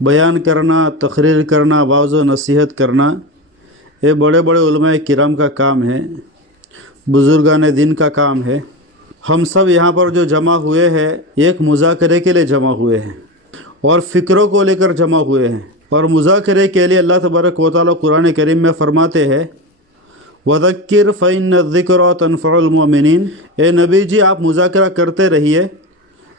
بیان کرنا، تقریر کرنا، واعظ و نصیحت کرنا، یہ بڑے بڑے علماء کرام کا کام ہے، بزرگان دین کا کام ہے۔ ہم سب یہاں پر جو جمع ہوئے ہیں ایک مذاکرے کے لیے جمع ہوئے ہیں اور فکروں کو لے کر جمع ہوئے ہیں، اور مذاکرے کے لیے اللہ تبارک و تعالیٰ قرآن کریم میں فرماتے ہیں وَذَكِّرْ فَإِنَّ الذِّكْرَىٰ تَنفَعُ الْمُؤْمِنِينَ، اے نبی جی آپ مذاکرہ کرتے رہیے۔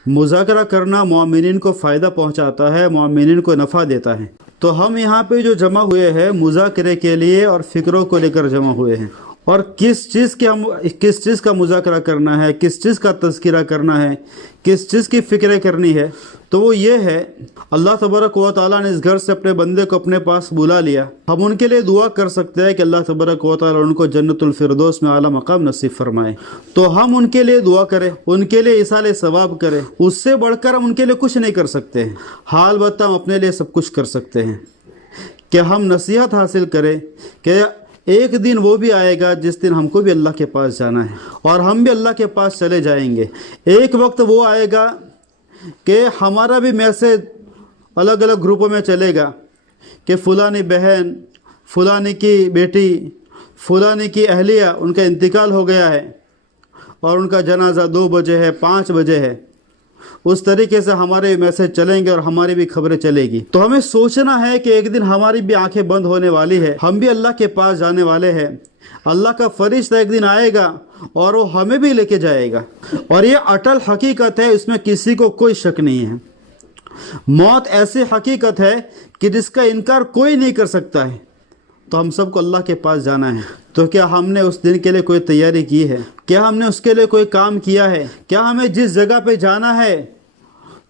مذاکرہ کرنا مومنین کو فائدہ پہنچاتا ہے، مومنین کو نفع دیتا ہے۔ تو ہم یہاں پہ جو جمع ہوئے ہیں مذاکرے کے لیے اور فکروں کو لے کر جمع ہوئے ہیں، اور کس چیز کا مذاکرہ کرنا ہے، کس چیز کا تذکرہ کرنا ہے، کس چیز کی فکریں کرنی ہے، تو وہ یہ ہے اللہ تبارک و تعالیٰ نے اس گھر سے اپنے بندے کو اپنے پاس بلا لیا۔ ہم ان کے لیے دعا کر سکتے ہیں کہ اللہ تبارک و تعالیٰ ان کو جنت الفردوس میں اعلیٰ مقام نصیب فرمائے، تو ہم ان کے لیے دعا کریں، ان کے لیے ایصال ثواب کریں۔ اس سے بڑھ کر ہم ان کے لیے کچھ نہیں کر سکتے ہیں، حال البتہ ہم اپنے لیے سب کچھ کر سکتے ہیں کہ ہم نصیحت حاصل کریں کہ ایک دن وہ بھی آئے گا جس دن ہم کو بھی اللہ کے پاس جانا ہے، اور ہم بھی اللہ کے پاس چلے جائیں گے۔ ایک وقت وہ آئے گا کہ ہمارا بھی میسج الگ الگ گروپوں میں چلے گا کہ فلانی بہن، فلانی کی بیٹی، فلانی کی اہلیہ ان کا انتقال ہو گیا ہے اور ان کا جنازہ 2 بجے ہے، 5 بجے ہے۔ اس طریقے سے ہمارے میسج چلیں گے اور ہماری بھی خبریں چلے گی۔ تو ہمیں سوچنا ہے کہ ایک دن ہماری بھی آنکھیں بند ہونے والی ہے، ہم بھی اللہ کے پاس جانے والے ہیں۔ اللہ کا فرشتہ ایک دن آئے گا اور وہ ہمیں بھی لے کے جائے گا، اور یہ اٹل حقیقت ہے، اس میں کسی کو کوئی شک نہیں ہے۔ موت ایسی حقیقت ہے کہ جس کا انکار کوئی نہیں کر سکتا ہے۔ تو ہم سب کو اللہ کے پاس جانا ہے، تو کیا ہم نے اس دن کے لیے کوئی تیاری کی ہے؟ کیا ہم نے اس کے لیے کوئی کام کیا ہے؟ کیا ہمیں جس جگہ پہ جانا ہے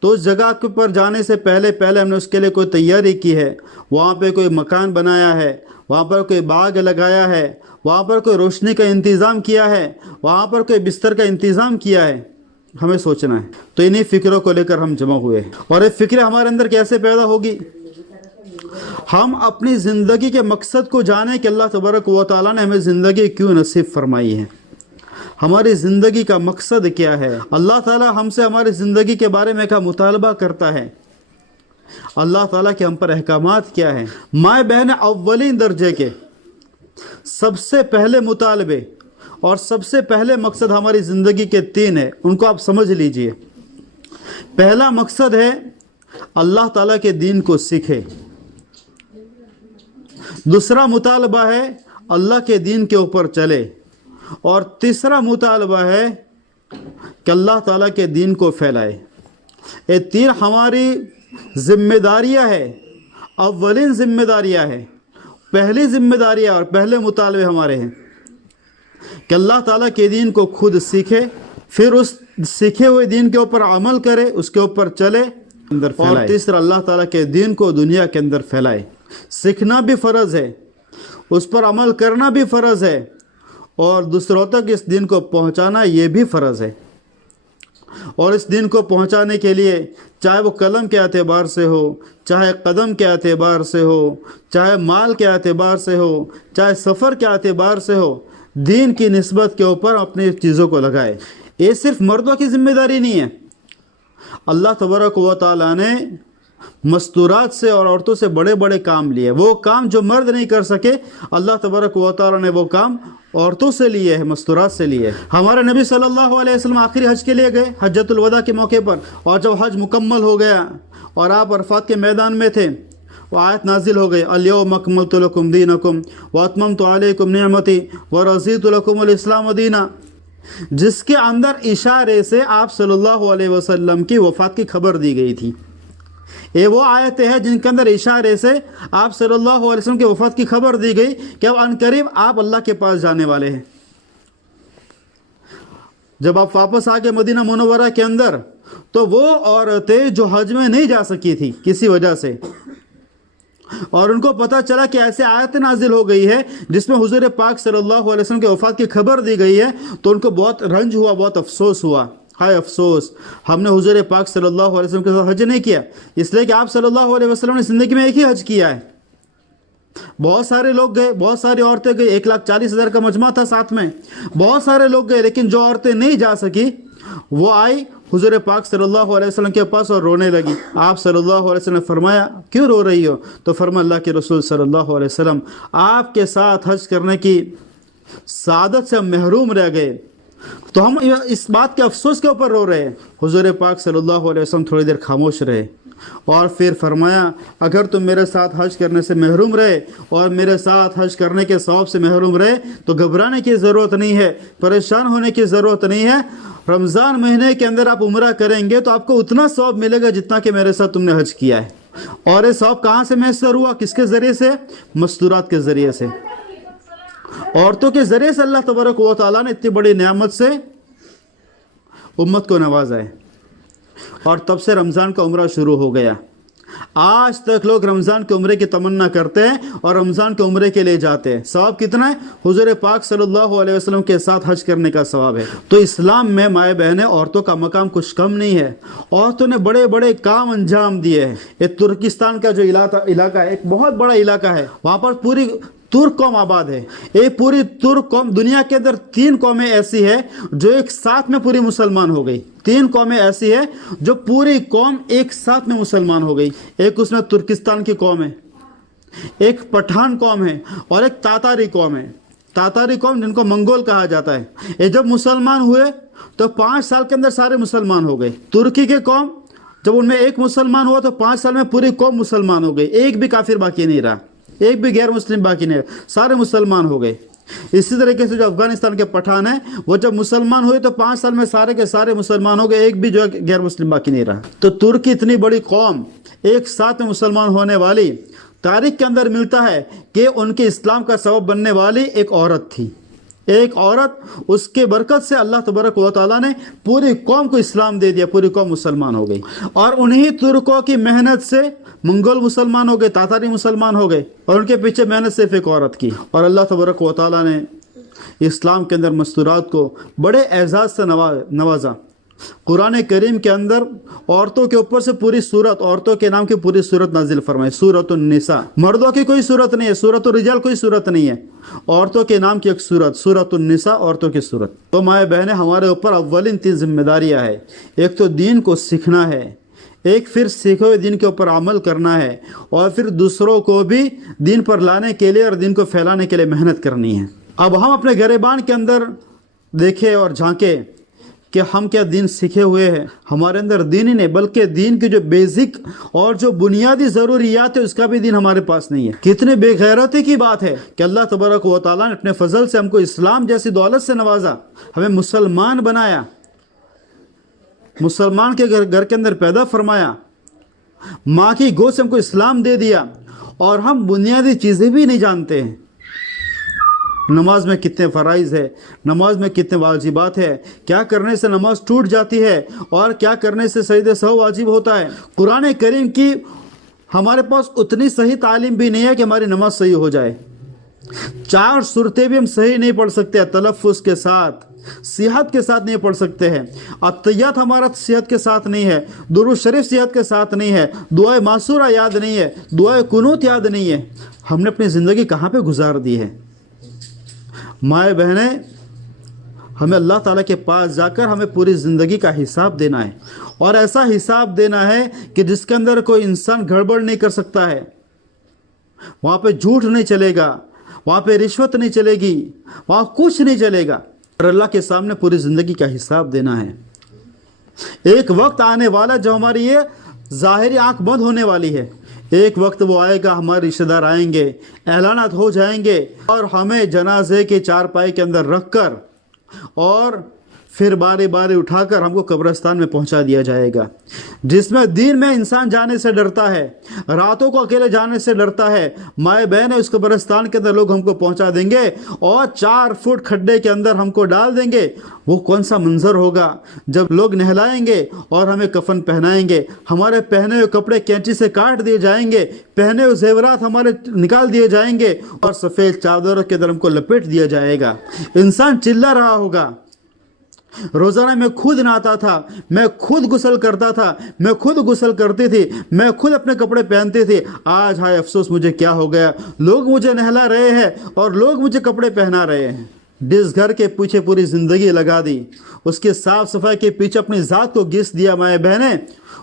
تو اس جگہ پر جانے سے پہلے ہم نے اس کے لیے کوئی تیاری کی ہے؟ وہاں پہ کوئی مکان بنایا ہے، وہاں پر کوئی باغ لگایا ہے، وہاں پر کوئی روشنی کا انتظام کیا ہے، وہاں پر کوئی بستر کا انتظام کیا ہے؟ ہمیں سوچنا ہے۔ تو انہی فکروں کو لے کر ہم جمع ہوئے ہیں، اور یہ فکریں ہمارے اندر کیسے پیدا ہوگی؟ ہم اپنی زندگی کے مقصد کو جانیں کہ اللہ تبارک و تعالیٰ نے ہمیں زندگی کیوں نصیب فرمائی ہے، ہماری زندگی کا مقصد کیا ہے۔ اللہ تعالیٰ ہم سے ہماری زندگی کے بارے میں کیا مطالبہ کرتا ہے، اللہ تعالیٰ کے ہم پر احکامات کیا ہیں۔ مائیں بہن اولین درجے کے سب سے پہلے مطالبے اور سب سے پہلے مقصد ہماری زندگی کے 3 ہیں، ان کو آپ سمجھ لیجئے۔ پہلا مقصد ہے اللہ تعالیٰ کے دین کو سیکھے، دوسرا مطالبہ ہے اللہ کے دین کے اوپر چلے، اور تیسرا مطالبہ ہے کہ اللہ تعالیٰ کے دین کو پھیلائے۔ یہ 3 ہماری ذمہ داریاں ہیں، اولین ذمہ داریاں ہیں، پہلی ذمہ داریاں اور پہلے مطالبے ہمارے ہیں کہ اللہ تعالیٰ کے دین کو خود سیکھے، پھر اس سیکھے ہوئے دین کے اوپر عمل کرے، اس کے اوپر چلے، اور تیسرا اللہ تعالیٰ کے دین کو دنیا کے اندر پھیلائے۔ سیکھنا بھی فرض ہے، اس پر عمل کرنا بھی فرض ہے، اور دوسروں تک اس دین کو پہنچانا یہ بھی فرض ہے۔ اور اس دین کو پہنچانے کے لیے چاہے وہ قلم کے اعتبار سے ہو، چاہے قدم کے اعتبار سے ہو، چاہے مال کے اعتبار سے ہو، چاہے سفر کے اعتبار سے ہو، دین کی نسبت کے اوپر اپنی چیزوں کو لگائے۔ یہ صرف مردوں کی ذمہ داری نہیں ہے، اللہ تبارک و تعالیٰ نے مستورات سے اور عورتوں سے بڑے بڑے کام لیے، وہ کام جو مرد نہیں کر سکے اللہ تبارک و تعالیٰ نے وہ کام عورتوں سے لیے ہیں، مستورات سے لیے۔ ہمارے نبی صلی اللہ علیہ وسلم آخری حج کے لیے گئے حجۃ الوداع کے موقع پر، اور جب حج مکمل ہو گیا اور آپ عرفات کے میدان میں تھے، وہ آیت نازل ہو گئی الیوم اکملت لکم دینکم واتممت علیکم نعمتی ورضیت لکم الاسلام دینا، جس کے اندر اشارے سے آپ صلی اللہ علیہ وسلم کی وفات کی خبر دی گئی تھی۔ یہ وہ آیتیں ہیں جن کے اندر اشارے سے آپ صلی اللہ علیہ وسلم کی وفات کی خبر دی گئی کہ اب عنقریب آپ اللہ کے پاس جانے والے ہیں۔ جب آپ واپس آگے مدینہ منورہ کے اندر، تو وہ عورتیں جو حج میں نہیں جا سکی تھی کسی وجہ سے، اور ان کو پتہ چلا کہ ایسے آیت نازل ہو گئی ہے جس میں حضور پاک صلی اللہ علیہ وسلم کی وفات کی خبر دی گئی ہے، تو ان کو بہت رنج ہوا، بہت افسوس ہوا۔ ہائے افسوس، ہم نے حضور پاک صلی اللہ علیہ وسلم کے ساتھ حج نہیں کیا، اس لیے کہ آپ صلی اللہ علیہ وسلم نے زندگی میں ایک ہی حج کیا ہے۔ بہت سارے لوگ گئے، بہت ساری عورتیں گئی، 1,40,000 کا مجمع تھا ساتھ میں، بہت سارے لوگ گئے، لیکن جو عورتیں نہیں جا سکی وہ آئی हुजूर पाक सल्लल्लाहु अलैहि वसल्लम के पास और रोने लगी। आप सल्लल्लाहु अलैहि वसल्लम ने फरमाया क्यों रो रही हो? तो फरमाया अल्लाह के रसूल सल्लल्लाहु अलैहि वसल्लम आपके साथ हज करने की सादत से हम महरूम रह गए, तो हम इस बात के अफसोस के ऊपर रो रहे हैं। हुजूर पाक सल्लल्लाहु अलैहि वसल्लम थोड़ी देर खामोश रहे और फिर फरमाया अगर तुम मेरे साथ हज करने से महरूम रहे और मेरे साथ हज करने के सवाब से महरूम रहे तो घबराने की ज़रूरत नहीं है, परेशान होने की ज़रूरत नहीं है। रमज़ान महीने के अंदर आप उम्रा करेंगे तो आपको उतना सवाब मिलेगा जितना कि मेरे साथ तुमने हज किया है। और ये सवाब कहाँ से मैसर हुआ? किसके ज़रिए से? मस्तूरात के ज़रिए से, औरतों के ज़रिए से अल्लाह तबारक व तआला ने इतनी बड़ी नेमत से उम्मत को नवाजा है। और तब से रमज़ान का उम्रा शुरू हो गया। आज तक लोग रमज़ान के उम्रे की तमन्ना करते हैं और रमज़ान के उम्रे के लिए जाते हैं। सवाब कितना है? हुजूर पाक सल्लल्लाहु अलैहि वसल्लम के साथ हज करने का सवाब है। तो इस्लाम में माए बहनें, औरतों का मकाम कुछ कम नहीं है। औरतों ने बड़े बड़े काम अंजाम दिए हैं। ये तुर्किस्तान का जो इलाका है, एक बहुत बड़ा इलाका है, वहाँ पर पूरी तुर्क कौम आबाद है। ये पूरी तुर्क कौम, दुनिया के अंदर 3 कौमें ऐसी है जो एक साथ में पूरी मुसलमान हो गई। 3 कौमें ऐसी है जो पूरी कौम एक साथ में मुसलमान हो गई। एक उसमें तुर्किस्तान की कौम है, एक पठान कौम है और एक तातारी कौम है। तातारी कौम जिनको मंगोल कहा जाता है, ये जब मुसलमान हुए तो 5 साल के अंदर सारे मुसलमान हो गए। तुर्की के कौम जब उनमें एक मुसलमान हुआ तो 5 साल में पूरी कौम मुसलमान हो गई, एक भी काफिर बाकी नहीं रहा, एक भी गैर मुस्लिम बाकी नहीं, सारे मुसलमान हो गए। इसी तरीके से जो अफगानिस्तान के पठान है वो जब मुसलमान हुए तो 5 साल में सारे के सारे मुसलमान हो गए, एक भी जो है गैर मुस्लिम बाकी नहीं रहा। तो तुर्की इतनी बड़ी कौम एक साथ में मुसलमान होने वाली, तारीख के अंदर मिलता है कि उनके इस्लाम का सबब बनने वाली एक औरत थी। एक औरत, उसके बरकत से अल्लाह तबारक व तआला ने पूरी कौम को इस्लाम दे दिया, पूरी कौम मुसलमान हो गई। और उन्हीं तुर्कों की मेहनत से मंगोल मुसलमान हो गए, तातारी मुसलमान हो गए, और उनके पीछे मेहनत सिर्फ एक औरत की। और अल्लाह तबारक व तआला ने इस्लाम के अंदर मस्तूरात को बड़े एजाज़ से नवाजा। कुरान करीम के अंदर औरतों के ऊपर से पूरी सूरत, औरतों के नाम की पूरी सूरत नाजिल फरमाई, सूरतुन निसा। मर्दों की कोई सूरत नहीं है, सूरतुल रिजाल कोई सूरत नहीं है, औरतों के नाम की एक सूरत, सूरतुन निसा, औरतों की सूरत। तो माए बहनें, हमारे ऊपर अव्वलिन 3 जिम्मेदारियां है। एक तो दीन को सीखना है, एक फिर सीखे हुए दीन के ऊपर अमल करना है, और फिर दूसरों को भी दीन पर लाने के लिए और दीन को फैलाने के लिए मेहनत करनी है। अब हम अपने गिरेबान के अंदर देखें और झांकें कि हम क्या दीन सीखे हुए हैं। हमारे अंदर दीन ही नहीं बल्कि दीन की जो बेसिक और जो बुनियादी ज़रूरियात है उसका भी दीन हमारे पास नहीं है। कितने बेगैरती की बात है कि अल्लाह तबारक व तआला ने अपने फजल से हमको इस्लाम जैसी दौलत से नवाजा, हमें मुसलमान बनाया, मुसलमान के घर के अंदर पैदा फरमाया, माँ की गोद से हमको इस्लाम दे दिया, और हम बुनियादी चीज़ें भी नहीं जानते हैं। नमाज में कितने फ़राइज़ है, नमाज में कितने वाजिबात है, क्या करने से नमाज टूट जाती है और क्या करने से सजदे सहव वाजिब होता है। कुरान करीम की हमारे पास उतनी सही तालीम भी नहीं है कि हमारी नमाज सही हो जाए। 4 सूरतें भी हम सही नहीं पढ़ सकते, तलफ़्फ़ुज़ के साथ, सिहत के साथ नहीं पढ़ सकते हैं। अत्तहियात हमारा सिहत के साथ नहीं है, दुरूद शरीफ सिहत के साथ नहीं है, दुआए मासूरा याद नहीं है, दुआए कुनूत याद नहीं है। हमने अपनी ज़िंदगी कहाँ पे गुजार दी है। माए बहनें, हमें अल्लाह ताला के पास जाकर हमें पूरी ज़िंदगी का हिसाब देना है, और ऐसा हिसाब देना है कि जिसके अंदर कोई इंसान गड़बड़ नहीं कर सकता है। वहाँ पे झूठ नहीं चलेगा, वहाँ पे रिश्वत नहीं चलेगी, वहाँ कुछ नहीं चलेगा। और अल्लाह के सामने पूरी ज़िंदगी का हिसाब देना है। एक वक्त आने वाला जो हमारी ये ज़ाहिरी आँख बंद होने वाली है, एक वक्त वो आएगा, हमारे रिश्तेदार आएंगे, ऐलानात हो जाएंगे, और हमें जनाजे के चारपाई के अंदर रखकर और फिर बारी बारी उठाकर हमको कब्रिस्तान में पहुंचा दिया जाएगा, जिसमें दिन में इंसान जाने से डरता है, रातों को अकेले जाने से डरता है। माए बहन है, उस कब्रिस्तान के अंदर लोग हमको पहुंचा देंगे और 4 फुट खड्डे के अंदर हमको डाल देंगे। वो कौन सा मंजर होगा जब लोग नहलाएंगे और हमें कफन पहनाएंगे, हमारे पहने हुए कपड़े कैंची से काट दिए जाएंगे, पहने हुए जेवरात हमारे निकाल दिए जाएंगे, और सफ़ेद चादरों के अंदर हमको लपेट दिया जाएगा। इंसान चिल्ला रहा होगा, रोज़ाना मैं खुद नहाता था, मैं खुद गुस्ल करता था, मैं खुद गुस्ल करती थी, मैं खुद अपने कपड़े पहनती थी, आज हाय अफसोस मुझे क्या हो गया, लोग मुझे नहला रहे हैं और लोग मुझे कपड़े पहना रहे हैं। जिस घर के पीछे पूरी ज़िंदगी लगा दी, उसकी साफ़ सफाई के पीछे अपनी ज़ात को घिस दिया माए बहनें,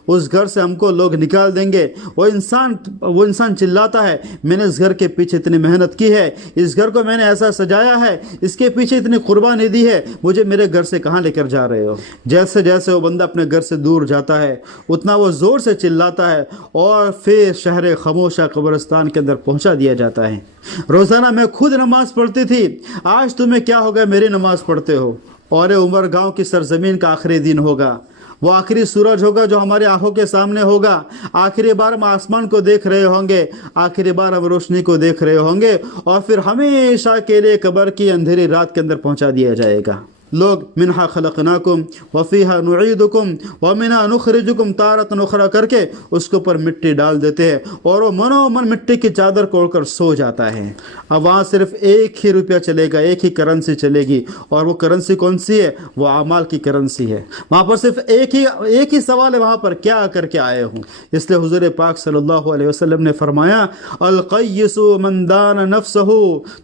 उस घर से हमको लोग निकाल देंगे। वो इंसान चिल्लाता है, मैंने इस घर के पीछे इतनी मेहनत की है, इस घर को मैंने ऐसा सजाया है, इसके पीछे इतनी कुर्बानी दी है, मुझे मेरे घर से कहाँ लेकर जा रहे हो। जैसे जैसे वो बंदा अपने घर से दूर जाता है उतना वो ज़ोर से चिल्लाता है और फिर शहर खामोशा कब्रिस्तान के अंदर पहुँचा दिया जाता है। रोज़ाना मैं खुद नमाज़ पढ़ती थी, आज तुम्हें क्या हो गया मेरी नमाज़ पढ़ते हो। और उमर गाँव की सरजमीन का आखिरी दिन होगा, वो आखिरी सूरज होगा जो हमारी आंखों के सामने होगा। आखिरी बार हम आसमान को देख रहे होंगे, आखिरी बार हम रोशनी को देख रहे होंगे और फिर हमेशा के लिए कब्र की अंधेरी रात के अंदर पहुंचा दिया जाएगा। लोग मिन्हा खलकनाकुम वफ़ीहा नुईदुकुम वमिन्हा नुखरिजुकुम तारतन उखरा करके उसके ऊपर मिट्टी डाल देते हैं और वो मनोमन मिट्टी की चादर को ओढ़कर सो जाता है। अब वहाँ सिर्फ एक ही रुपया चलेगा, एक ही करेंसी चलेगी, और वो करेंसी कौन सी है? वो अमाल की करेंसी है। वहाँ पर सिर्फ एक ही सवाल है, वहाँ पर क्या करके आए हूँ। इसलिए हुज़ूर पाक सल्लल्लाहु अलैहि वसल्लम ने फरमाया, अल क़य्यिसु मन दान नफ्सहु,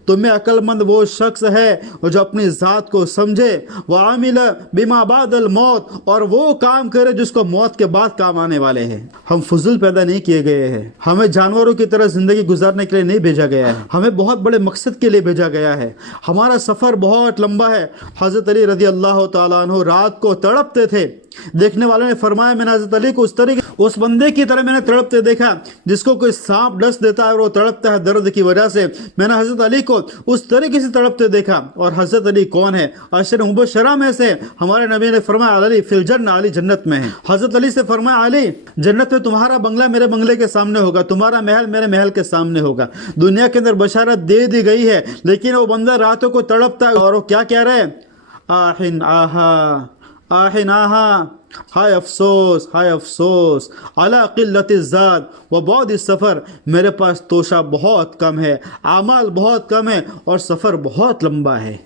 तुम्हें अक्लमंद वो शख्स है जो अपनी ज़ात को समझे, वो आमिल बिमा बादल मौत, और वो काम करे जिसको मौत के बाद काम आने वाले हैं। हम फजूल पैदा नहीं किए गए हैं, हमें जानवरों की तरह ज़िंदगी गुजारने के लिए नहीं भेजा गया है, हमें बहुत बड़े मकसद के लिए भेजा गया है। हमारा सफ़र बहुत लंबा है। हज़रत अली रज़ी अल्लाह तआला अन्हु रात को तड़पते थे। देखने वालों ने फरमाया, मैंने हज़रत अली को उस बंदे की तरह मैंने तड़पते देखा जिसको कोई सांप डस देता है और वो तड़पता है दर्द की वजह से। मैंने हज़रत अली को उस तरीके से तड़पते देखा। और हज़रत अली कौन है? अशर मुबशरा में से हमारे नबी ने फरमाया, अली फिल जन्नह, अली जन्नत में है। हज़रत अली से फरमाया, अली जन्नत में तुम्हारा बंगला मेरे बंगले के सामने होगा, तुम्हारा महल मेरे महल के सामने होगा। दुनिया के अंदर बशारत दे दी गई है, लेकिन वो बंदा रातों को तड़पता है और वो क्या कह रहे हैं? आहिन आहा आहिन आहा, हाय अफसोस हाय अफसोस, अला क़िल्लति ज़ात व बहुत इस सफ़र, मेरे पास तोशा बहुत कम है, आमाल बहुत कम है और सफ़र बहुत लंबा है।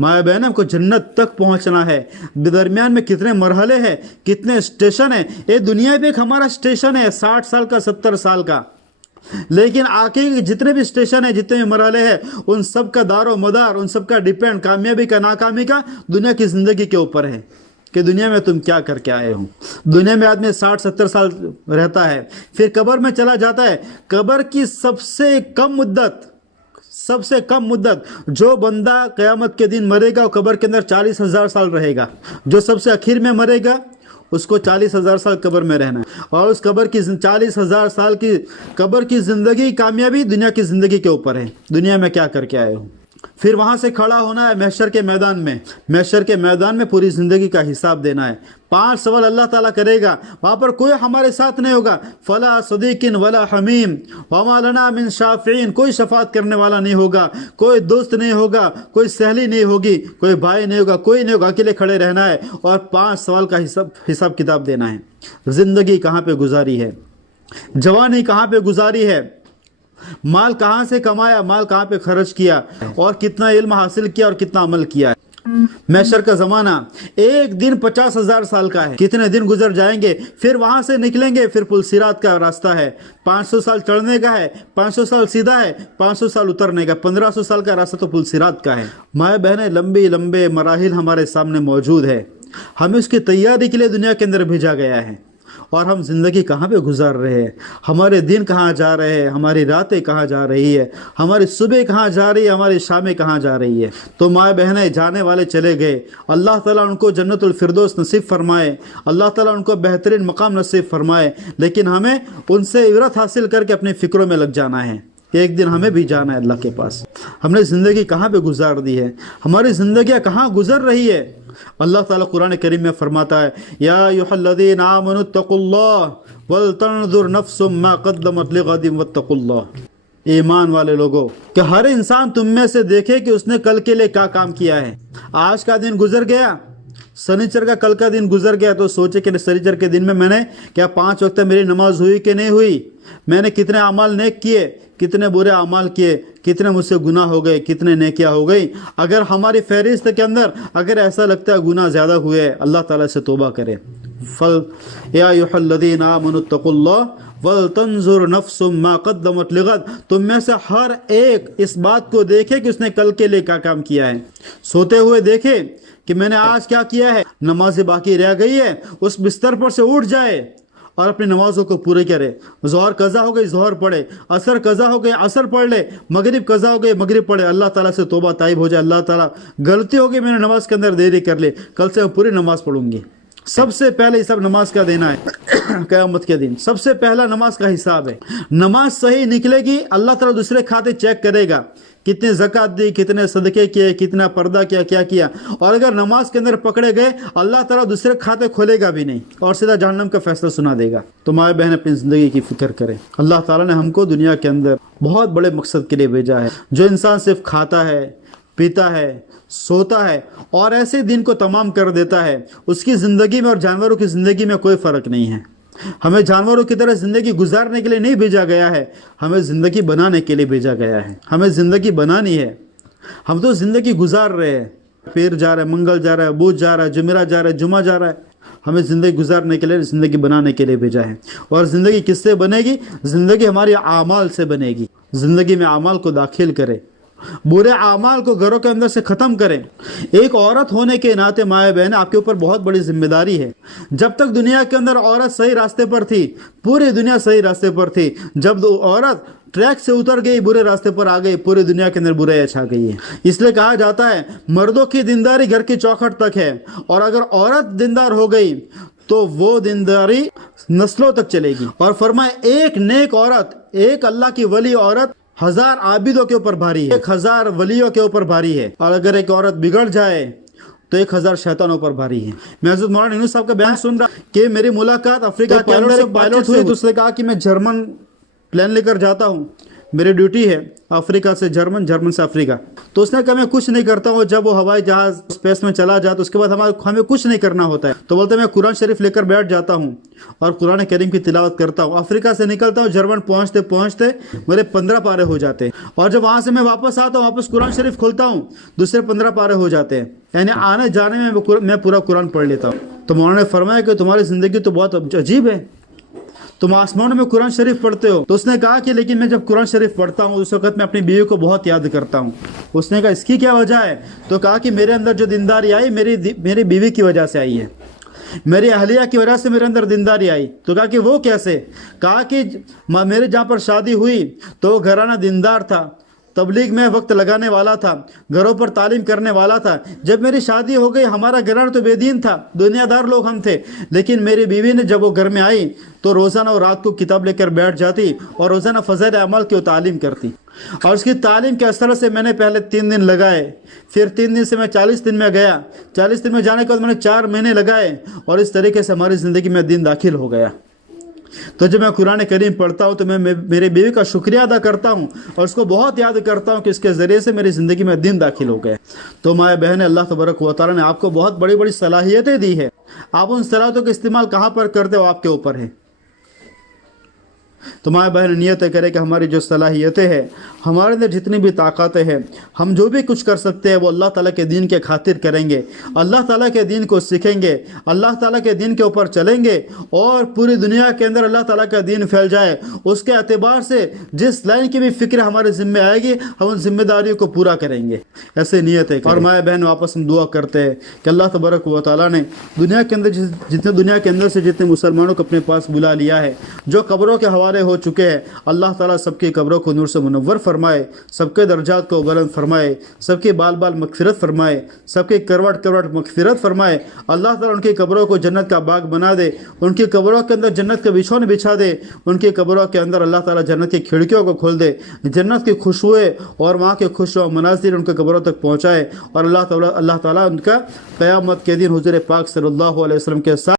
माया बहन को जन्नत तक पहुंचना है, दरमियान में कितने मरहले हैं, कितने स्टेशन हैं। ये दुनिया भी एक हमारा स्टेशन है, 60 साल का 70 साल का, लेकिन आगे जितने भी स्टेशन है, जितने भी मरहले हैं, उन सब का दारो मदार, उन सब का डिपेंड कामयाबी का नाकामी का दुनिया की ज़िंदगी के ऊपर है कि दुनिया में तुम क्या करके आए हो। दुनिया में आदमी 60-70 साल रहता है, फिर कब्र में चला जाता है। कब्र की सबसे कम मुद्दत जो बंदा क़यामत के दिन मरेगा वो कब्र के अंदर 40,000 साल रहेगा। जो सबसे आखिर में मरेगा उसको 40,000 साल कब्र में रहना है, और उस कब्र की 40,000 साल की कब्र की ज़िंदगी कामयाबी दुनिया की ज़िंदगी के ऊपर है। दुनिया में क्या करके आए हो। फिर वहाँ से खड़ा होना है महशर के मैदान में। महशर के मैदान में पूरी ज़िंदगी का हिसाब देना है। 5 सवाल अल्लाह ताला करेगा। वहाँ पर कोई हमारे साथ नहीं होगा। फला सदीकिन वला हमीम वमा लना मिन शाफीन, कोई शफात करने वाला नहीं होगा, कोई दोस्त नहीं होगा, कोई सहेली नहीं होगी, कोई भाई नहीं होगा, कोई नहीं होगा। अकेले खड़े रहना है और 5 सवाल का हिसाब किताब देना है। ज़िंदगी कहाँ पे गुजारी है, जवानी कहाँ पे गुजारी है, माल कहाँ से कमाया, माल कहाँ पे खर्च किया, और कितना इल्म हासिल किया और कितना अमल किया है। महशर का ज़माना एक दिन 50,000 साल का है। कितने दिन गुजर जाएंगे, फिर वहाँ से निकलेंगे। फिर पुल सिरात का रास्ता है, 500 साल चढ़ने का है, 500 साल सीधा है, 500 साल उतरने का, 1500 साल का रास्ता तो पुल सिरात का है। माए बहनें, लंबे मराहिल हमारे सामने मौजूद है। हमें उसकी तैयारी के लिए दुनिया के अंदर भेजा गया है। और हम ज़िंदगी कहाँ पे गुजार रहे हैं, हमारे दिन कहाँ जा रहे हैं, हमारी रातें कहाँ जा रही है, हमारी सुबह कहाँ जा रही है, हमारी शामें कहाँ जा रही है। तो माए बहनें, जाने वाले चले गए, अल्लाह ताला उनको जन्नतुल फिरदौस नसीब फरमाए, अल्लाह ताला उनको बेहतरीन मकाम नसीब फरमाए। लेकिन हमें उनसे इबरत हासिल करके अपनी फ़िक्रों में लग जाना है कि एक दिन हमें भी जाना है अल्लाह के पास। हमने ज़िंदगी कहाँ पे गुजार दी है, हमारी ज़िंदगियाँ कहाँ गुजर रही है। अल्लाह ताला कुरान करीम में फरमाता है, या अय्युहल्लज़ीना आमनुत्तकुल्लाह वल तंजुर नफ्सुम मा क़द्दमत लिग़दिन वत्तकुल्लाह। ईमान वाले लोगों, कि हर इंसान तुम में से देखे कि उसने कल के लिए क्या काम किया है। आज का दिन गुजर गया, शनिचर का कल का दिन गुजर गया, तो सोचे कि शनिचर के दिन में मैंने क्या 5 वक्त मेरी नमाज हुई कि नहीं हुई, मैंने कितने अमाल नेक किए, कितने बुरे अमाल किए, कितने मुझसे गुनाह हो गए, कितने नेकियां हो गई। अगर हमारी फहरिस्त के अंदर अगर ऐसा लगता है गुनाह ज़्यादा हुए, अल्लाह ताला से तौबा करें। फल या अय्युहल्लज़ीना आमनुत्तकुल्लाह वलतंजुर नफ्सुम मा क़द्दमत लिगद, तुम में से हर एक इस बात को देखे कि उसने कल के लिए क्या काम किया है। सोते हुए देखे कि मैंने आज क्या किया है, नमाज़ें बाकी रह गई है, उस बिस्तर पर से उठ जाए और अपनी नमाज़ों को पूरे करे। ज़ोहर कज़ा हो गई ज़ोहर पढ़े, असर कज़ा हो गई असर पढ़ ले, मगरिब कज़ा हो गई मगरिब पढ़े, अल्लाह ताला से तौबा ताइब हो जाए, अल्लाह ताला गलती हो गई मैंने नमाज के अंदर देरी कर ली, कल से मैं पूरी नमाज पढ़ूंगी। सबसे पहले सब नमाज का देना है क़यामत के दिन, सबसे पहला नमाज का हिसाब है। नमाज सही निकलेगी, अल्लाह ताला दूसरे खाते चेक करेगा, कितने ज़कात दी, कितने सदके किए, कितना पर्दा किया, क्या किया। और अगर नमाज के अंदर पकड़े गए, अल्लाह ताला दूसरे खाते खोलेगा भी नहीं और सीधा जहन्नम का फैसला सुना देगा। तो माए बहन अपनी ज़िंदगी की फ़िक्र करें। अल्लाह ताला ने हमको दुनिया के अंदर बहुत बड़े मकसद के लिए भेजा है। जो इंसान सिर्फ खाता है, पीता है, सोता है और ऐसे दिन को तमाम कर देता है, उसकी ज़िंदगी में और जानवरों की ज़िंदगी में कोई फ़र्क नहीं है। हमें जानवरों की तरह ज़िंदगी गुजारने के लिए नहीं भेजा गया है, हमें ज़िंदगी बनाने के लिए भेजा गया है। हमें ज़िंदगी बनानी है, हम तो ज़िंदगी गुजार रहे हैं। पीर जा रहा है, मंगल जा रहा है, बुध जा रहा है, जुमेरा जा रहा है, जुमा जा रहा है। हमें ज़िंदगी गुजारने के लिए, ज़िंदगी बनाने के लिए भेजा है। और ज़िंदगी किससे बनेगी? ज़िंदगी हमारी आमाल से बनेगी। ज़िंदगी में आमाल को दाखिल करें, बुरे आमाल को घरों के अंदर से ख़त्म करें। एक औरत होने के नाते माए बहन आपके ऊपर बहुत बड़ी जिम्मेदारी है। जब तक दुनिया के अंदर औरत सही रास्ते पर थी, पूरी दुनिया सही रास्ते पर थी। जब औरत ट्रैक से उतर गई, बुरे रास्ते पर आ गई, पूरी दुनिया के अंदर बुराई छा गई है। इसलिए कहा जाता है मर्दों की दीनदारी घर की चौखट तक है, और अगर औरत दीनदार हो गई तो वो दीनदारी नस्लों तक चलेगी। और फरमाए एक नेक औरत, एक अल्लाह की वली औरत 1000 आबिदों के ऊपर भारी है, 1000 वलियों के ऊपर भारी है। और अगर एक औरत बिगड़ जाए तो 1000 शैतानों पर भारी है। मैं हज़रत मौलाना यूनुस साहब का बयान सुन रहा कि मेरी मुलाकात अफ्रीका के अंदर एक पायलट हुई, तो उसने कहा कि मैं जर्मन प्लेन लेकर जाता हूँ, मेरी ड्यूटी है अफ्रीका से जर्मन, जर्मन से अफ्रीका। तो उसने कहा मैं कुछ नहीं करता हूँ। जब वो हवाई जहाज स्पेस में चला जाता तो उसके बाद हमें कुछ नहीं करना होता है। तो बोलते मैं कुरान शरीफ लेकर बैठ जाता हूँ और कुरान करीम की तिलावत करता हूँ। अफ्रीका से निकलता हूँ, जर्मन पहुँचते पहुँचते मेरे 15 पारे हो जाते हैं, और जब वहाँ से मैं वापस आता हूँ, वापस कुरान शरीफ खोलता हूँ, दूसरे 15 पारे हो जाते हैं। यानी आने जाने में मैं पूरा कुरान पढ़ लेता हूँ। तो मौलाना ने फरमाया कि तुम्हारी ज़िंदगी तो बहुत अजीब है, तुम आसमानों में कुरान शरीफ पढ़ते हो। तो उसने कहा कि लेकिन मैं जब कुरान शरीफ पढ़ता हूँ उस वक्त मैं अपनी बीवी को बहुत याद करता हूँ। उसने कहा इसकी क्या वजह है? तो कहा कि मेरे अंदर जो दीनदारी आई मेरी बीवी की वजह से आई है, मेरी अहलिया की वजह से मेरे अंदर दीनदारी आई। तो कहा कि वो कैसे? कहा कि मेरे जहाँ पर शादी हुई तो घराना दीनदार था, तबलीग में वक्त लगाने वाला था, घरों पर तालीम करने वाला था। जब मेरी शादी हो गई, हमारा घराना तो बेदीन था, दुनियादार लोग हम थे, लेकिन मेरी बीवी ने जब वो घर में आई तो रोज़ाना और रात को किताब लेकर बैठ जाती और रोज़ाना फ़ज़ाइल अमल की तालीम करती। और उसकी तालीम के असर से मैंने पहले 3 दिन लगाए, फिर 3 दिन से मैं 40 दिन में गया, 40 दिन में जाने के बाद मैंने 4 महीने लगाए, और इस तरीके से हमारी ज़िंदगी में दिन दाखिल हो गया। तो जब मैं कुरान करीम पढ़ता हूँ तो मैं मेरे बीवी का शुक्रिया अदा करता हूँ और उसको बहुत याद करता हूँ कि इसके ज़रिए से मेरी ज़िंदगी में दिन दाखिल हो गए। तो माए बहन, अल्लाह तबारक व तआला ने आपको बहुत बड़ी बड़ी सलाहियतें दी है। आप उन सलाहियतों का इस्तेमाल कहाँ पर करते हो आपके ऊपर है। तो माए बहन नियत करें कि हमारी जो सलाहियतें हैं, हमारे अंदर जितनी भी ताकतें हैं, हम जो भी कुछ कर सकते हैं वो अल्लाह ताला के दीन के खातिर करेंगे, अल्लाह ताला के दीन को सीखेंगे, अल्लाह ताला के दीन के ऊपर चलेंगे और पूरी दुनिया के अंदर अल्लाह ताला का दीन फैल जाए। उसके एतबार से जिस लाइन की भी फिक्र हमारे ज़िम्मे आएगी हम उन जिम्मेदारियों को पूरा करेंगे। ऐसे नियत है। और माए बहन वापस हम दुआ करते हैं कि अल्लाह तबारक व तआला ने दुनिया के अंदर दुनिया के अंदर से जितने मुसलमानों को अपने पास बुला लिया है, जो कब्रों के हवाले हो चुके हैं, अल्लाह ताला सबकी कब्रों को नूर से मुनव्वर फरमाए, सबके दर्जात को बुलंद फरमाए, सबके बाल बाल मगफिरत फरमाए, सबके करवट करवट मगफिरत फरमाए। अल्लाह ताला उनकी कब्रों को जन्नत का बाग बना दे, उनकी कब्रों के अंदर जन्नत के बिछौने बिछा दे, उनकी कब्रों के अंदर अल्लाह ताला जन्नत की खिड़कियों को खोल दे, जन्नत की खुशबुएं और वहाँ के खुशबू मनाजिर उनके कब्रों तक पहुँचाए। और अल्लाह ताला उनका क़यामत के दिन हुज़ूर पाक सल्लल्लाहु अलैहि वसल्लम के साथ